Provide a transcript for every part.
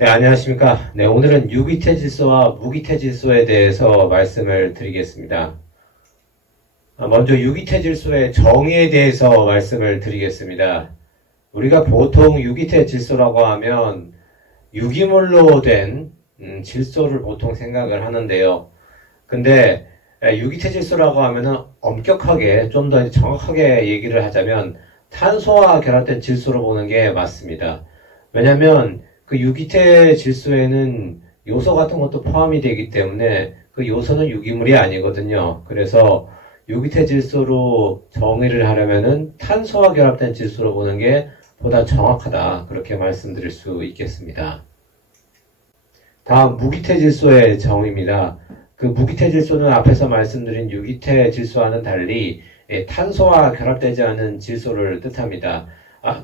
네, 안녕하십니까. 네, 오늘은 유기태 질소와 무기태 질소에 대해서 말씀을 드리겠습니다. 먼저 유기태 질소의 정의에 대해서 말씀을 드리겠습니다. 우리가 보통 유기태 질소라고 하면 유기물로 된 질소를 보통 생각을 하는데요. 근데 유기태 질소라고 하면은 엄격하게 좀 더 정확하게 얘기를 하자면 탄소와 결합된 질소로 보는 게 맞습니다. 왜냐면 그 유기태 질소에는 요소 같은 것도 포함이 되기 때문에 그 요소는 유기물이 아니거든요. 그래서 유기태 질소로 정의를 하려면은 탄소와 결합된 질소로 보는 게 보다 정확하다. 그렇게 말씀드릴 수 있겠습니다. 다음 무기태 질소의 정의입니다. 그 무기태 질소는 앞에서 말씀드린 유기태 질소와는 달리 탄소와 결합되지 않은 질소를 뜻합니다.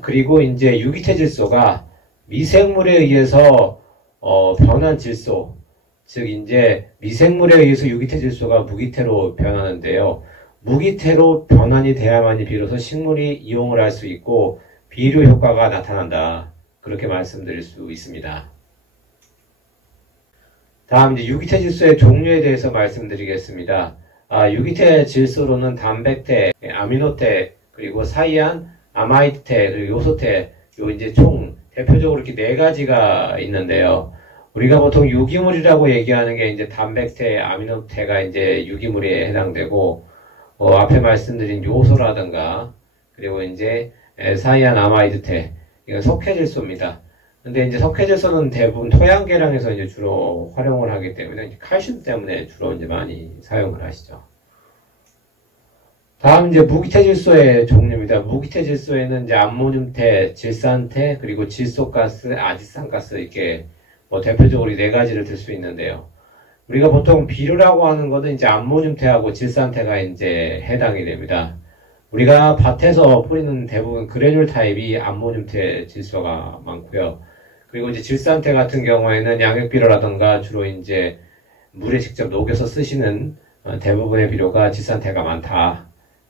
그리고 이제 유기태 질소가 미생물에 의해서 변한 질소, 즉 이제 미생물에 의해서 유기태 질소가 무기태로 변하는데요. 무기태로 변환이 돼야만이 비로소 식물이 이용을 할 수 있고 비료 효과가 나타난다. 그렇게 말씀드릴 수 있습니다. 다음 이제 유기태 질소의 종류에 대해서 말씀드리겠습니다. 유기태 질소로는 단백태, 아미노태, 그리고 사이안, 아마이드태, 그리고 요소태, 요 이제 총 대표적으로 이렇게 네 가지가 있는데요. 우리가 보통 유기물이라고 얘기하는 게 이제 단백태, 아미노태가 이제 유기물에 해당되고, 앞에 말씀드린 요소라든가, 그리고 이제 사이안 아마이드태, 이건 석회질소입니다. 근데 이제 석회질소는 대부분 토양계량에서 이제 주로 활용을 하기 때문에 이제 칼슘 때문에 주로 이제 많이 사용을 하시죠. 다음 이제 무기태 질소의 종류입니다. 무기태 질소에는 이제 암모늄태, 질산태, 그리고 질소가스, 아지산가스 이렇게 뭐 대표적으로 이 네 가지를 들 수 있는데요. 우리가 보통 비료라고 하는 것은 이제 암모늄태하고 질산태가 이제 해당이 됩니다. 우리가 밭에서 뿌리는 대부분 그래놀 타입이 암모늄태 질소가 많고요. 그리고 이제 질산태 같은 경우에는 양육비료라든가 주로 이제 물에 직접 녹여서 쓰시는 대부분의 비료가 질산태가 많다.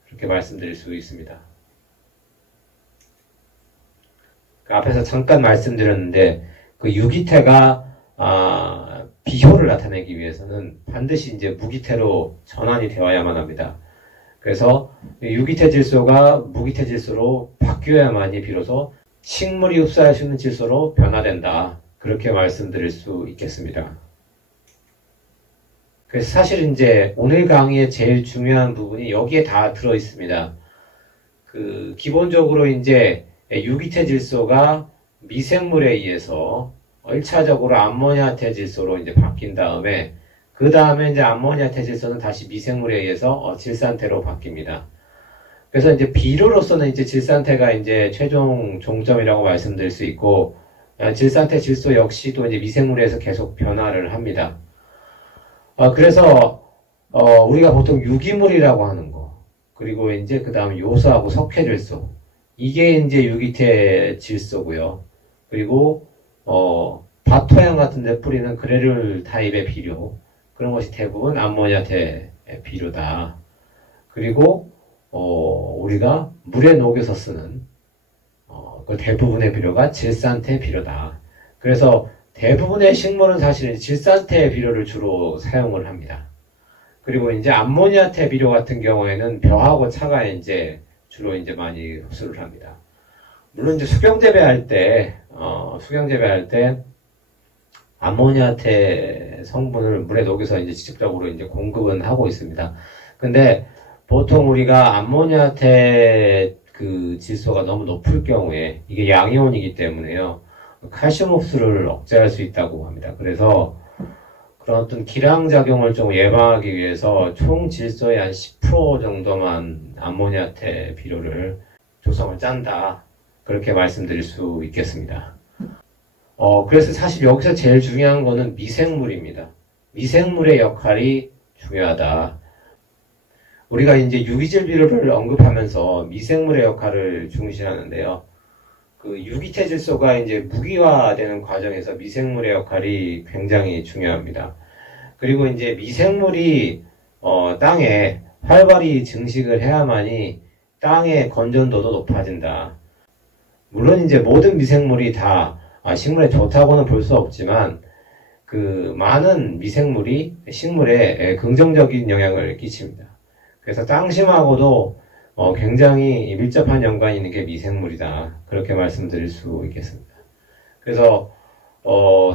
그렇게 말씀드릴 수 있습니다. 그 앞에서 잠깐 말씀드렸는데 그 유기태가 비효를 나타내기 위해서는 반드시 이제 무기태로 전환이 되어야만 합니다. 그래서 유기태 질소가 무기태 질소로 바뀌어야만이 비로소 식물이 흡수할 수 있는 질소로 변화된다. 그렇게 말씀드릴 수 있겠습니다. 그래서 사실 이제 오늘 강의의 제일 중요한 부분이 여기에 다 들어 있습니다. 기본적으로 이제 유기태 질소가 미생물에 의해서 1차적으로 암모니아태 질소로 이제 바뀐 다음에 그 다음에 이제 암모니아태 질소는 다시 미생물에 의해서 질산태로 바뀝니다. 그래서 이제 비료로서는 이제 질산태가 이제 최종 종점이라고 말씀드릴 수 있고 질산태 질소 역시도 이제 미생물에서 계속 변화를 합니다. 그래서 우리가 보통 유기물이라고 하는 거 그리고 이제 그 다음 요소하고 석회질소 이게 이제 유기태 질소고요. 그리고 밭토양 같은 데 뿌리는 그래놀 타입의 비료 그런 것이 대부분 암모니아태 비료다. 그리고 우리가 물에 녹여서 쓰는 그 대부분의 비료가 질산태 비료다. 그래서 대부분의 식물은 사실은 질산태 비료를 주로 사용을 합니다. 그리고 이제 암모니아태 비료 같은 경우에는 벼하고 차가 이제 주로 이제 많이 흡수를 합니다. 물론 이제 수경재배할 때 암모니아태 성분을 물에 녹여서 이제 직접적으로 이제 공급은 하고 있습니다. 근데 보통 우리가 암모니아태 그 질소가 너무 높을 경우에 이게 양이온이기 때문에요. 칼슘 흡수를 억제할 수 있다고 합니다. 그래서 그런 어떤 기량작용을 좀 예방하기 위해서 총 질소의 한 10% 정도만 암모니아태 비료를 조성을 짠다. 그렇게 말씀드릴 수 있겠습니다. 그래서 사실 여기서 제일 중요한 거는 미생물입니다. 미생물의 역할이 중요하다. 우리가 이제 유기질 비료를 언급하면서 미생물의 역할을 중시하는데요. 그 유기태 질소가 이제 무기화되는 과정에서 미생물의 역할이 굉장히 중요합니다. 그리고 이제 미생물이 땅에 활발히 증식을 해야만이 땅의 건전도도 높아진다. 물론 이제 모든 미생물이 다 식물에 좋다고는 볼 수 없지만 그 많은 미생물이 식물에 긍정적인 영향을 끼칩니다. 그래서 땅심하고도 굉장히 밀접한 연관이 있는 게 미생물이다. 그렇게 말씀드릴 수 있겠습니다. 그래서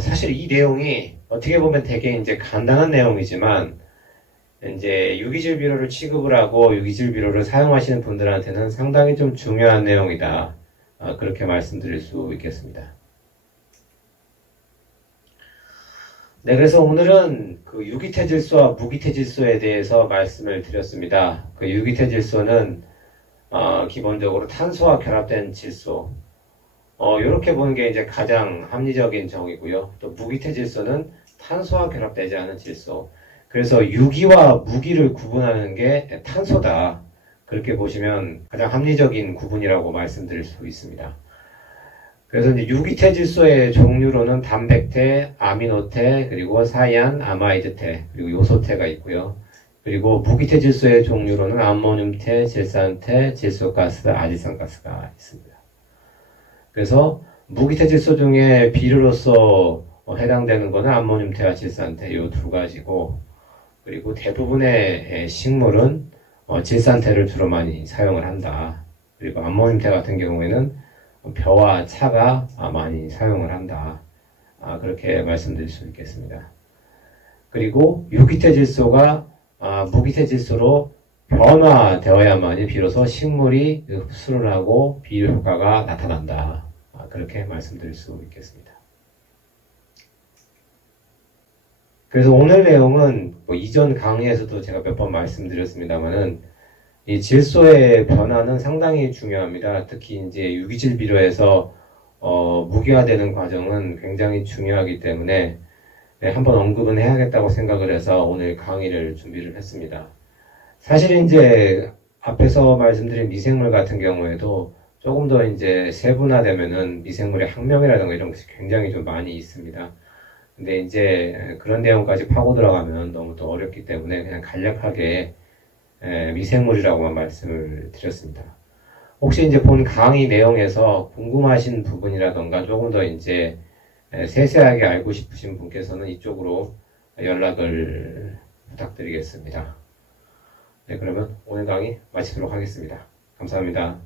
사실 이 내용이 어떻게 보면 되게 이제 간단한 내용이지만 이제 유기질 비료를 취급을 하고 유기질 비료를 사용하시는 분들한테는 상당히 좀 중요한 내용이다. 그렇게 말씀드릴 수 있겠습니다. 네, 그래서 오늘은 그 유기태질소와 무기태질소에 대해서 말씀을 드렸습니다. 그 유기태질소는 기본적으로 탄소와 결합된 질소. 이렇게 보는 게 이제 가장 합리적인 정의고요. 또 무기태질소는 탄소와 결합되지 않은 질소. 그래서 유기와 무기를 구분하는 게 탄소다. 그렇게 보시면 가장 합리적인 구분이라고 말씀드릴 수 있습니다. 그래서 이제 유기태질소의 종류로는 단백태, 아미노태, 그리고 사이안, 아마이드태, 그리고 요소태가 있고요. 그리고 무기태질소의 종류로는 암모늄태, 질산태, 질소가스, 아질산가스가 있습니다. 그래서 무기태질소 중에 비료로서 해당되는 것은 암모늄태와 질산태 이 두 가지고, 그리고 대부분의 식물은 질산태를 주로 많이 사용을 한다. 그리고 암모늄태 같은 경우에는 벼와 차가 많이 사용을 한다. 그렇게 말씀드릴 수 있겠습니다. 그리고 유기태질소가 무기태질소로 변화되어야만이 비로소 식물이 흡수를 하고 비료 효과가 나타난다. 그렇게 말씀드릴 수 있겠습니다. 그래서 오늘 내용은 이전 강의에서도 제가 몇 번 말씀드렸습니다만은 이 질소의 변화는 상당히 중요합니다. 특히 이제 유기질 비료에서 무기화되는 과정은 굉장히 중요하기 때문에 한번 언급은 해야겠다고 생각을 해서 오늘 강의를 준비를 했습니다. 사실 이제 앞에서 말씀드린 미생물 같은 경우에도 조금 더 이제 세분화되면은 미생물의 학명이라든가 이런 것이 굉장히 좀 많이 있습니다. 근데 이제 그런 내용까지 파고 들어가면 너무 또 어렵기 때문에 그냥 간략하게 미생물이라고만 말씀을 드렸습니다. 혹시 이제 본 강의 내용에서 궁금하신 부분이라던가 조금 더 이제 세세하게 알고 싶으신 분께서는 이쪽으로 연락을 부탁드리겠습니다. 네, 그러면 오늘 강의 마치도록 하겠습니다. 감사합니다.